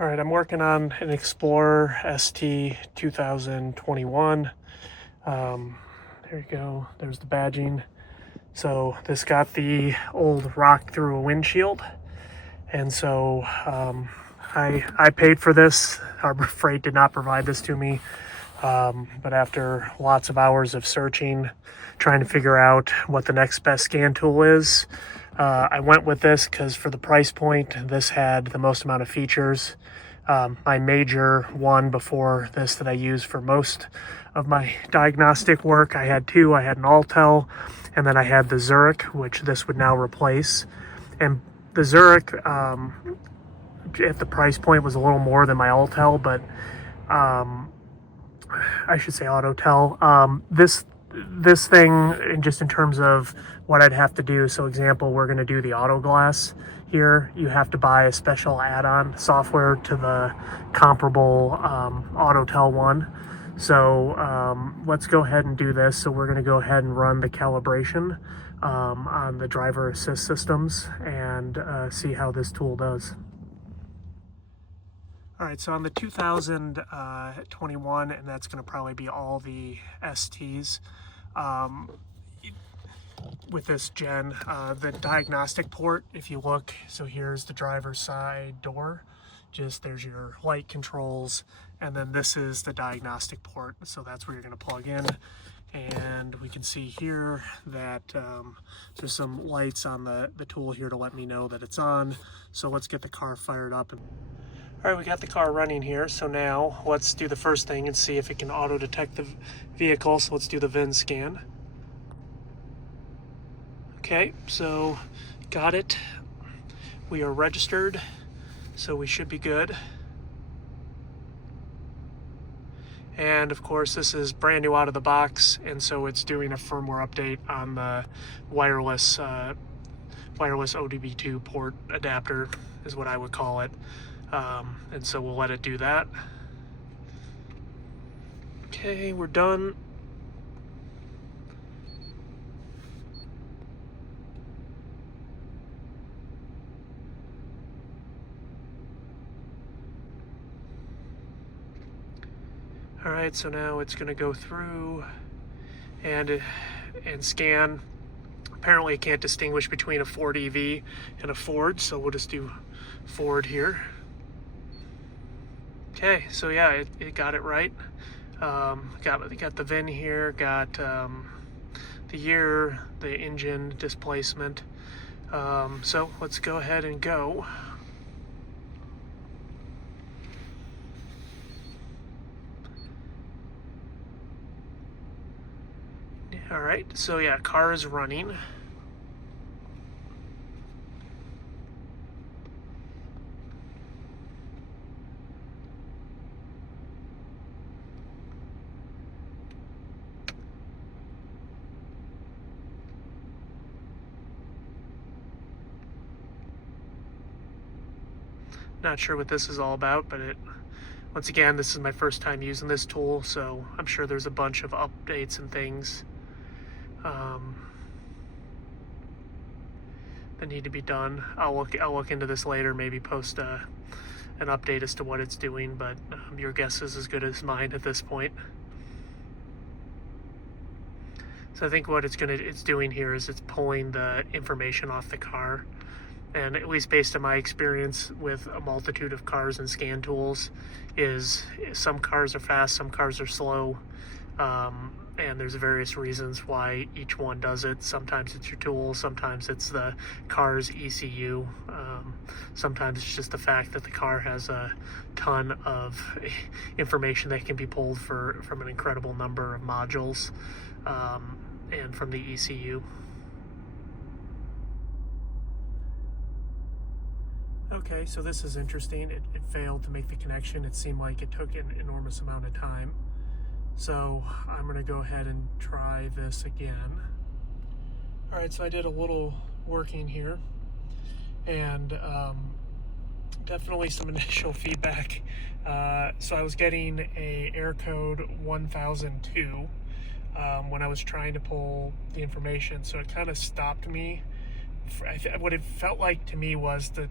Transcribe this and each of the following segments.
All right, I'm working on an Explorer ST 2021. There you go. There's the badging. So this got the old rock through a windshield. And so I paid for this. Harbor Freight did not provide this to me. But after lots of hours of searching, trying to figure out what the next best scan tool is, I went with this because for the price point, this had the most amount of features. My major one before this that I use for most of my diagnostic work, I had two. I had an Altel, and then I had the Zurich, which this would now replace. And the Zurich, at the price point, was a little more than my Altel, but I should say Autotel. This thing, just in terms of what I'd have to do, so example, we're going to do the auto glass here. You have to buy a special add-on software to the comparable Autotel one. So let's go ahead and do this. So we're going to go ahead and run the calibration on the driver assist systems and see how this tool does. All right, so on the 2021, and that's going to probably be all the STs, with this gen, the diagnostic port, if you look, so here's the driver's side door, there's your light controls, and then this is the diagnostic port, so that's where you're going to plug in. And we can see here that there's some lights on the tool here to let me know that it's on. So let's get the car fired up. All right, we got the car running here, so now let's do the first thing and see if it can auto detect the vehicle. So let's do the VIN scan. Okay, so got it. We are registered, so we should be good. And of course, this is brand new out of the box, and so it's doing a firmware update on the wireless ODB2 port adapter, is what I would call it. And so we'll let it do that. Okay, we're done. All right, so now it's going to go through and scan. Apparently it can't distinguish between a Ford EV and a Ford, so we'll just do Ford here. Okay, so yeah, it got it right. Got the VIN here, got the year, the engine displacement. So let's go ahead and go. All right, so yeah, car is running. Not sure what this is all about, but once again, this is my first time using this tool, so I'm sure there's a bunch of updates and things that need to be done. I'll look into this later, maybe post an update as to what it's doing, but your guess is as good as mine at this point. So I think what it's doing here is it's pulling the information off the car. And at least based on my experience with a multitude of cars and scan tools, is some cars are fast, some cars are slow, and there's various reasons why each one does it. Sometimes it's your tool, sometimes it's the car's ECU, sometimes it's just the fact that the car has a ton of information that can be pulled from an incredible number of modules, and from the ECU. Okay, so this is interesting. It failed to make the connection. It seemed like it took an enormous amount of time. So I'm gonna go ahead and try this again. All right, so I did a little working here, and definitely some initial feedback. So I was getting a error code 1002 when I was trying to pull the information, so it kind of stopped me. What it felt like to me was the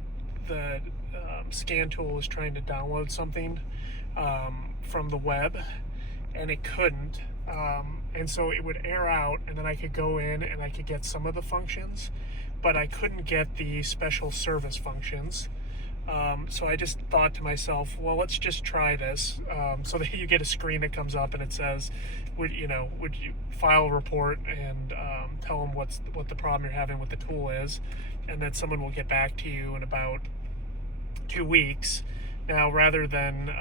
scan tool was trying to download something from the web, and it couldn't. And so it would error out, and then I could go in and I could get some of the functions, but I couldn't get the special service functions. So I just thought to myself, well, let's just try this. So that you get a screen that comes up and it says, would you file a report and tell them what the problem you're having with the tool is, and then someone will get back to you in about 2 weeks. Now, rather than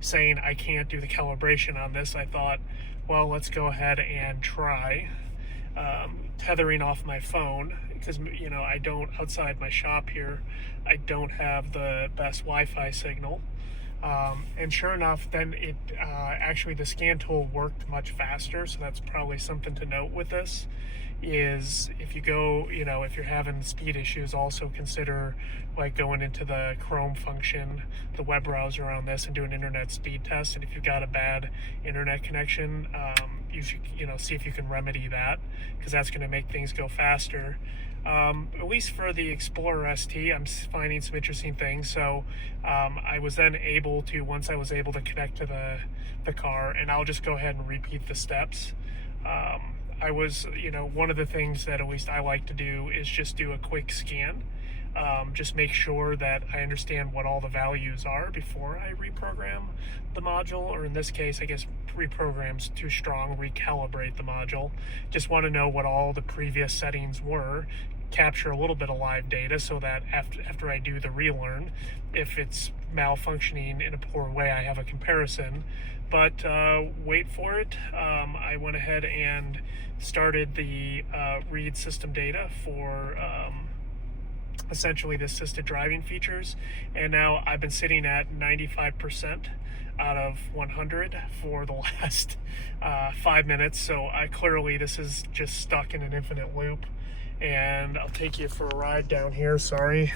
saying I can't do the calibration on this, I thought, well, let's go ahead and try tethering off my phone, because I don't, outside my shop here, I don't have the best Wi-Fi signal. And sure enough, then it actually the scan tool worked much faster. So that's probably something to note with this, is if you go, if you're having speed issues, also consider like going into the Chrome function, the web browser on this, and do an internet speed test. And if you've got a bad internet connection, you should see if you can remedy that, because that's going to make things go faster. At least for the Explorer ST, I'm finding some interesting things. So I was then able to, once I was able to connect to the car, and I'll just go ahead and repeat the steps. I was, one of the things that at least I like to do is just do a quick scan. Just make sure that I understand what all the values are before I reprogram the module, or in this case, I guess reprogram's too strong, recalibrate the module. Just want to know what all the previous settings were, capture a little bit of live data, so that after I do the relearn, if it's malfunctioning in a poor way, I have a comparison. But wait for it. I went ahead and started the read system data for essentially the assisted driving features, and now I've been sitting at 95% out of 100 for the last 5 minutes. So clearly this is just stuck in an infinite loop, and I'll take you for a ride down here. Sorry,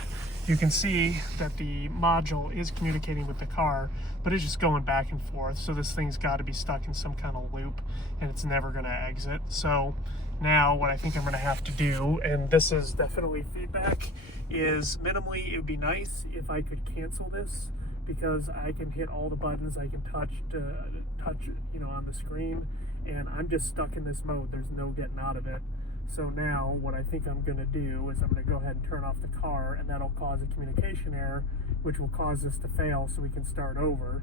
you can see that the module is communicating with the car, but it's just going back and forth. So this thing's got to be stuck in some kind of loop, and it's never going to exit. So now what I think I'm going to have to do, and this is definitely feedback, is minimally it would be nice if I could cancel this, because I can hit all the buttons I can touch on the screen, and I'm just stuck in this mode. There's no getting out of it. So now what I think I'm going to do is I'm going to go ahead and turn off the car, and that'll cause a communication error, which will cause this to fail so we can start over.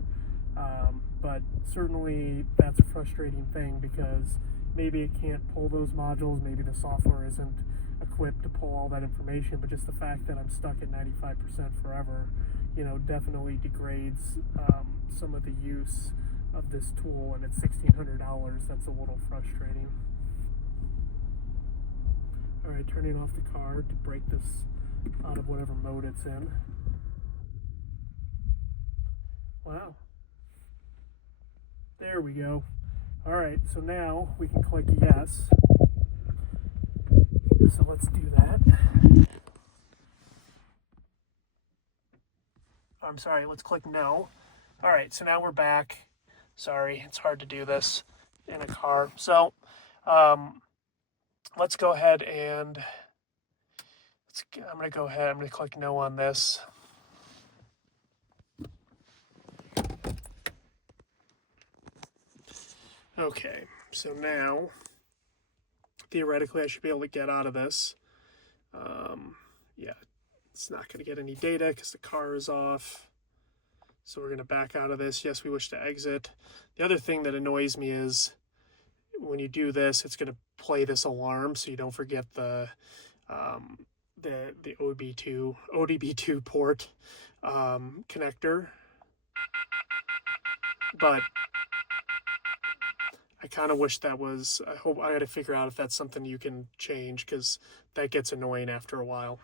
But certainly that's a frustrating thing, because maybe it can't pull those modules, maybe the software isn't equipped to pull all that information, but just the fact that I'm stuck at 95% forever, definitely degrades some of the use of this tool, and it's $1,600. That's a little frustrating. All right, turning off the car to break this out of whatever mode it's in. Wow. There we go. All right, so now we can click yes. So let's do that. I'm sorry, let's click no. All right, so now we're back. Sorry, it's hard to do this in a car. So let's go ahead and I'm going to click no on this. Okay, so now theoretically I should be able to get out of this. Yeah, it's not going to get any data because the car is off. So we're going to back out of this. Yes, we wish to exit. The other thing that annoys me is when you do this, it's going to play this alarm, so you don't forget the ODB2 port connector. But I kind of wish that was, I got to figure out if that's something you can change, because that gets annoying after a while.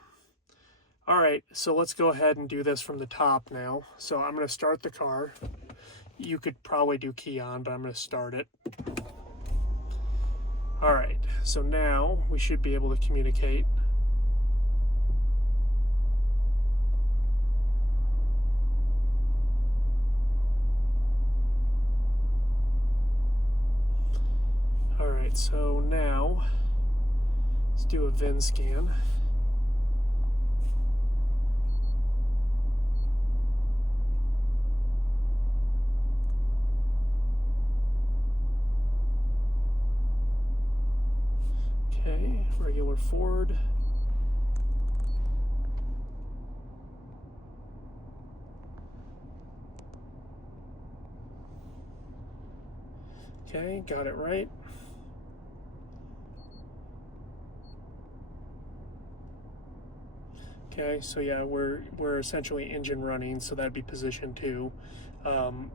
All right, so let's go ahead and do this from the top now. So I'm going to start the car. You could probably do key on, but I'm going to start it. All right, so now we should be able to communicate. All right, so now let's do a VIN scan. Okay, regular Ford. Okay, got it right. Okay, so yeah, we're essentially engine running, so that'd be position 2.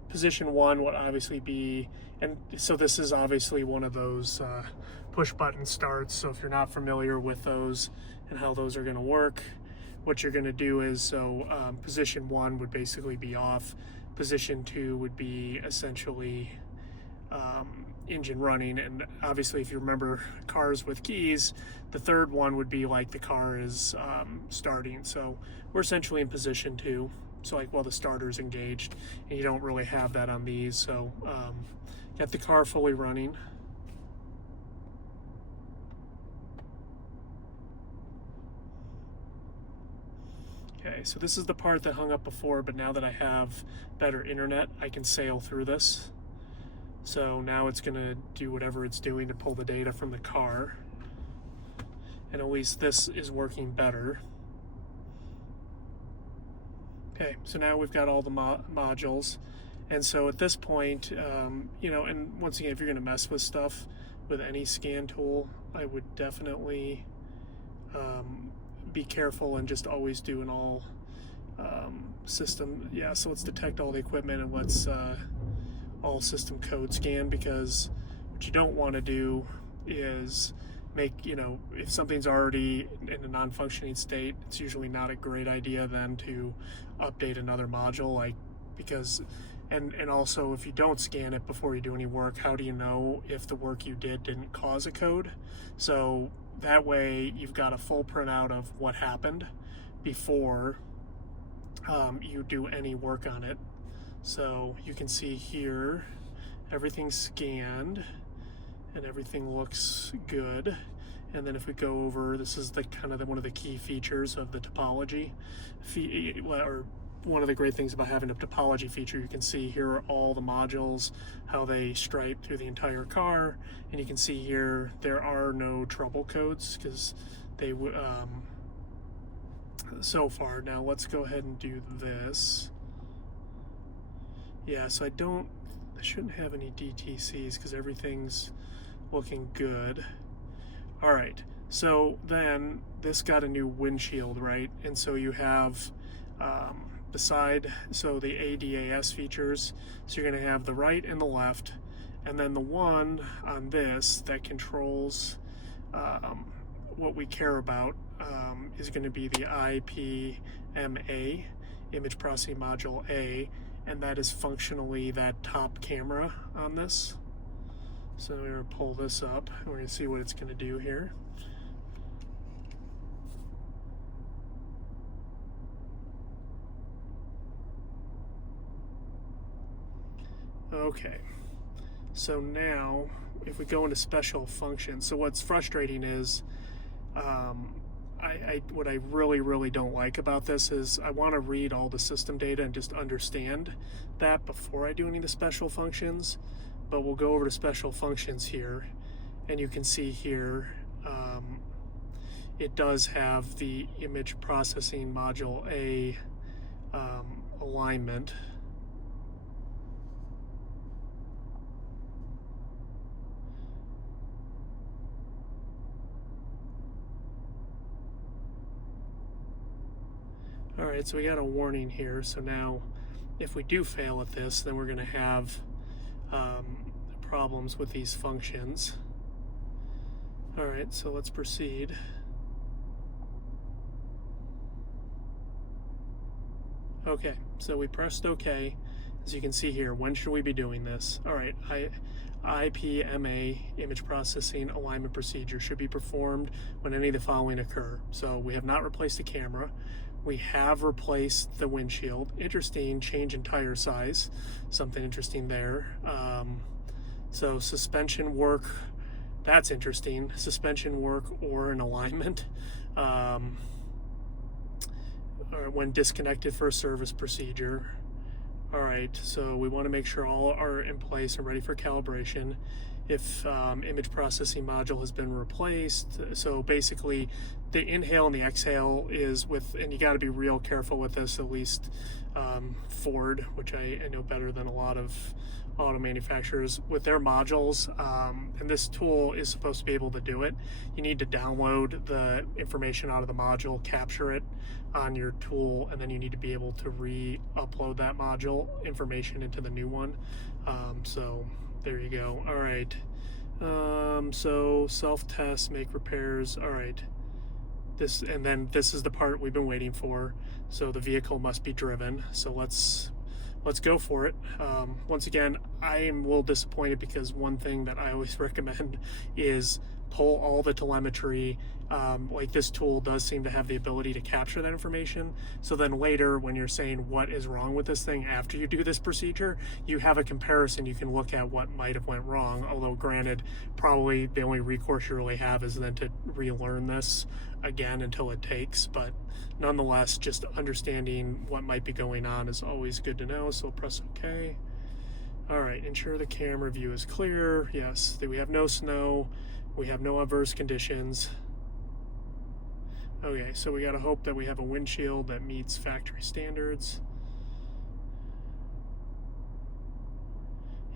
Position 1 would obviously be, and so this is obviously one of those push button starts. So if you're not familiar with those and how those are going to work, what you're going to do is, so position 1 would basically be off. Position 2 would be essentially engine running, and obviously if you remember cars with keys, the third one would be like the car is starting. So we're essentially in position 2, so like while the starter's engaged, and you don't really have that on these. So get the car fully running. Okay, so this is the part that hung up before, but now that I have better internet, I can sail through this. So now it's going to do whatever it's doing to pull the data from the car. And at least this is working better. Okay, so now we've got all the modules. And so at this point, you know, and once again, if you're going to mess with stuff with any scan tool, I would definitely be careful and just always do an all system. Yeah, so let's detect all the equipment, and let's all system code scan, because what you don't want to do is make, you know, if something's already in a non-functioning state, it's usually not a great idea then to update another module, like, because and also if you don't scan it before you do any work, how do you know if the work you did didn't cause a code? So that way you've got a full printout of what happened before you do any work on it. So you can see here, everything's scanned and everything looks good. And then if we go over, this is the kind of one of the key features of the topology, or one of the great things about having a topology feature. You can see here are all the modules, how they stripe through the entire car, and you can see here there are no trouble codes because they so far. Now let's go ahead and do this. Yeah, so I shouldn't have any DTCs because everything's looking good. All right, so then this got a new windshield, right? And so you have so the ADAS features, so you're gonna have the right and the left, and then the one on this that controls what we care about is gonna be the IPMA, Image Processing Module A, and that is functionally that top camera on this. So we're going to pull this up and we're going to see what it's going to do here. Okay, so now if we go into special functions, so what's frustrating is what I really don't like about this is I want to read all the system data and just understand that before I do any of the special functions. But we'll go over to special functions here, and you can see here it does have the image processing module A alignment. All right, so we got a warning here. So now if we do fail at this, then we're going to have problems with these functions. All right, so let's proceed. Okay, so we pressed OK. As you can see here, when should we be doing this? All right, IPMA, image processing alignment procedure, should be performed when any of the following occur. So we have not replaced the camera. We have replaced the windshield. Interesting, change in tire size. Something interesting there. So suspension work, that's interesting. Suspension work or an alignment. Or when disconnected for a service procedure. All right, so we want to make sure all are in place and ready for calibration. if image processing module has been replaced. So basically the inhale and the exhale is with, and you got to be real careful with this, at least Ford, which I know better than a lot of auto manufacturers with their modules, and this tool is supposed to be able to do it. You need to download the information out of the module, capture it on your tool, and then you need to be able to re-upload that module information into the new one. So there you go. All right. So self-test, make repairs. All right. And then this is the part we've been waiting for. So the vehicle must be driven. So let's go for it. Once again, I am a little disappointed because one thing that I always recommend is pull all the telemetry. Like this tool does seem to have the ability to capture that information. So then later when you're saying what is wrong with this thing after you do this procedure, you have a comparison. You can look at what might have went wrong. Although granted, probably the only recourse you really have is then to relearn this again until it takes. But nonetheless, just understanding what might be going on is always good to know. So press OK. All right, ensure the camera view is clear. Yes, we have no snow. We have no adverse conditions. Okay, so we gotta hope that we have a windshield that meets factory standards.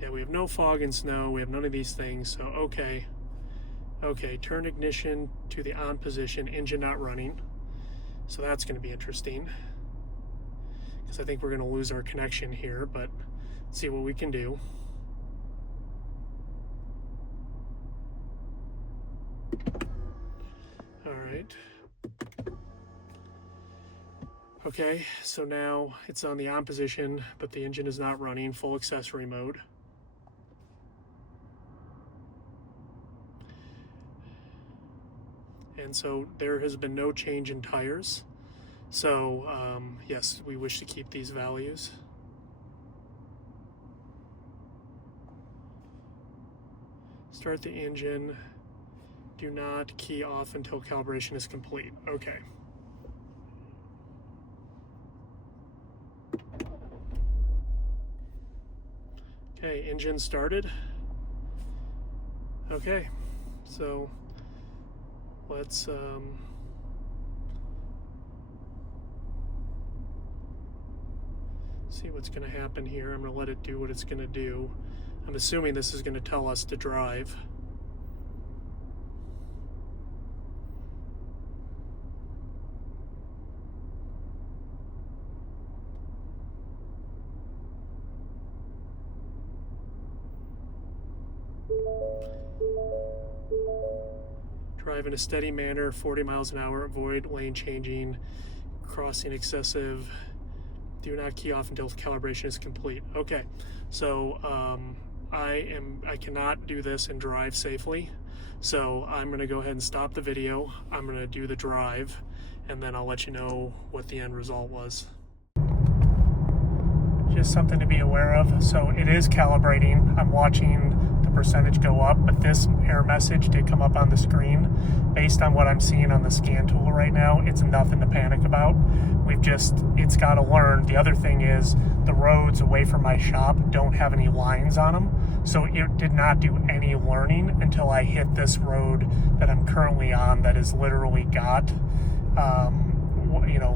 Yeah, we have no fog and snow. We have none of these things, so okay. Okay, turn ignition to the on position, engine not running. So that's gonna be interesting, because I think we're gonna lose our connection here, but let's see what we can do. All right. Okay, so now it's on the on position, but the engine is not running, full accessory mode. And so there has been no change in tires. So yes, we wish to keep these values. Start the engine. Do not key off until calibration is complete. Okay. Okay, engine started. Okay, so let's see what's going to happen here. I'm going to let it do what it's going to do. I'm assuming this is going to tell us to drive. Drive in a steady manner, 40 miles an hour, avoid lane changing, crossing excessive, do not key off until calibration is complete. Okay, so I cannot do this and drive safely, so I'm going to go ahead and stop the video. I'm going to do the drive, and then I'll let you know what the end result was. Just something to be aware of. So it is calibrating. I'm watching the percentage go up, but this error message did come up on the screen. Based on what I'm seeing on the scan tool right now, it's nothing to panic about. It's got to learn. The other thing is the roads away from my shop don't have any lines on them. So it did not do any learning until I hit this road that I'm currently on that has literally got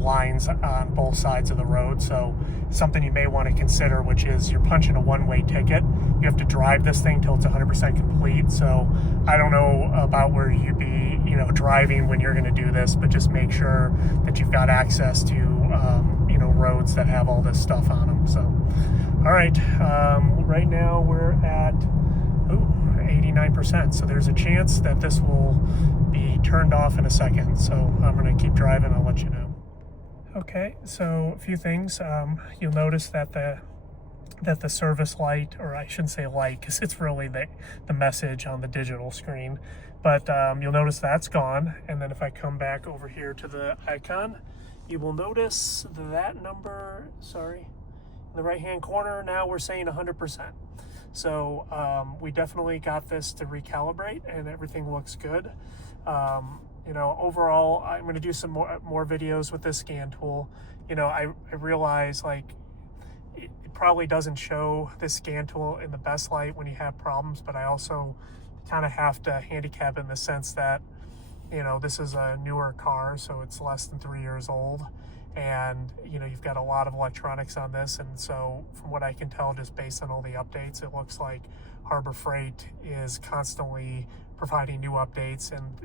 lines on both sides of the road. So something you may want to consider, which is you're punching a one-way ticket. You have to drive this thing till it's 100% complete. So I don't know about where you'd be driving when you're going to do this, but just make sure that you've got access to roads that have all this stuff on them. So all right, right now we're at 89%. So there's a chance that this will be turned off in a second. So I'm going to keep driving. I'll let you know. Okay, so a few things. You'll notice that the service light, or I shouldn't say light because it's really the message on the digital screen, but you'll notice that's gone. And then if I come back over here to the icon, you will notice that number, in the right hand corner, now we're saying 100%. So we definitely got this to recalibrate and everything looks good. Overall, I'm going to do some more videos with this scan tool. I realize, like, it probably doesn't show this scan tool in the best light when you have problems, but I also kind of have to handicap it in the sense that, you know, this is a newer car, so it's less than 3 years old, and you know, you've got a lot of electronics on this, and so from what I can tell, just based on all the updates, it looks like Harbor Freight is constantly providing new updates, and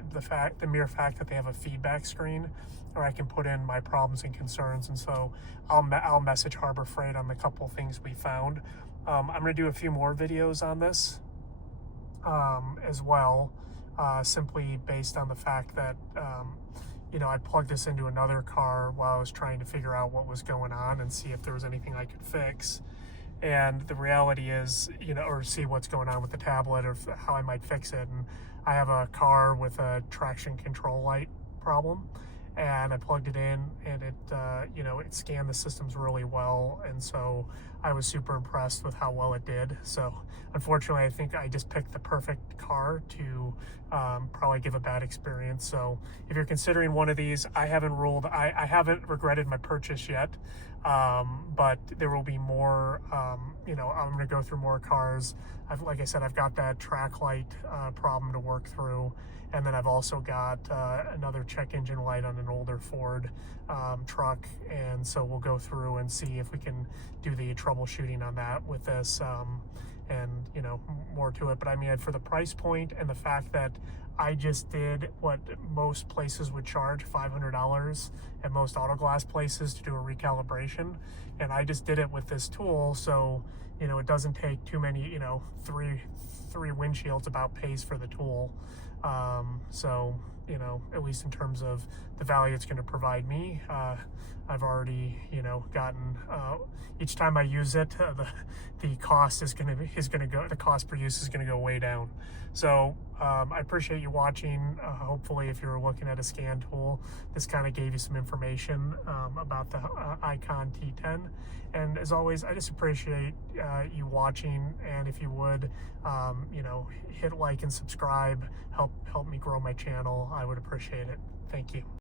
the mere fact that they have a feedback screen where I can put in my problems and concerns, and so I'll message Harbor Freight on the couple things we found. I'm going to do a few more videos on this as well, simply based on the fact that you know, I plugged this into another car while I was trying to figure out what was going on and see if there was anything I could fix. And the reality is, you know, or see what's going on with the tablet or how I might fix it. And I have a car with a traction control light problem, and I plugged it in, and it, you know, it scanned the systems really well. And so I was super impressed with how well it did. So unfortunately, I think I just picked the perfect car to probably give a bad experience. So if you're considering one of these, I haven't haven't regretted my purchase yet. But there will be more, you know, I'm going to go through more cars. Like I said, I've got that track light problem to work through. And then I've also got another check engine light on an older Ford truck. And so we'll go through and see if we can do the troubleshooting on that with this, and, you know, more to it. But I mean, for the price point and the fact that I just did what most places would charge, $500 at most auto glass places to do a recalibration. And I just did it with this tool. So, you know, it doesn't take too many, you know, three windshields about pays for the tool. So, you know, at least in terms of the value it's going to provide me, I've already, you know, gotten, each time I use it, the cost is going to go, the cost per use is going to go way down. So, I appreciate you watching. Hopefully if you're looking at a scan tool, this kind of gave you some information, about the ICON T10. And as always, I just appreciate, you watching. And if you would, you know, hit like and subscribe, help me grow my channel, I would appreciate it. Thank you.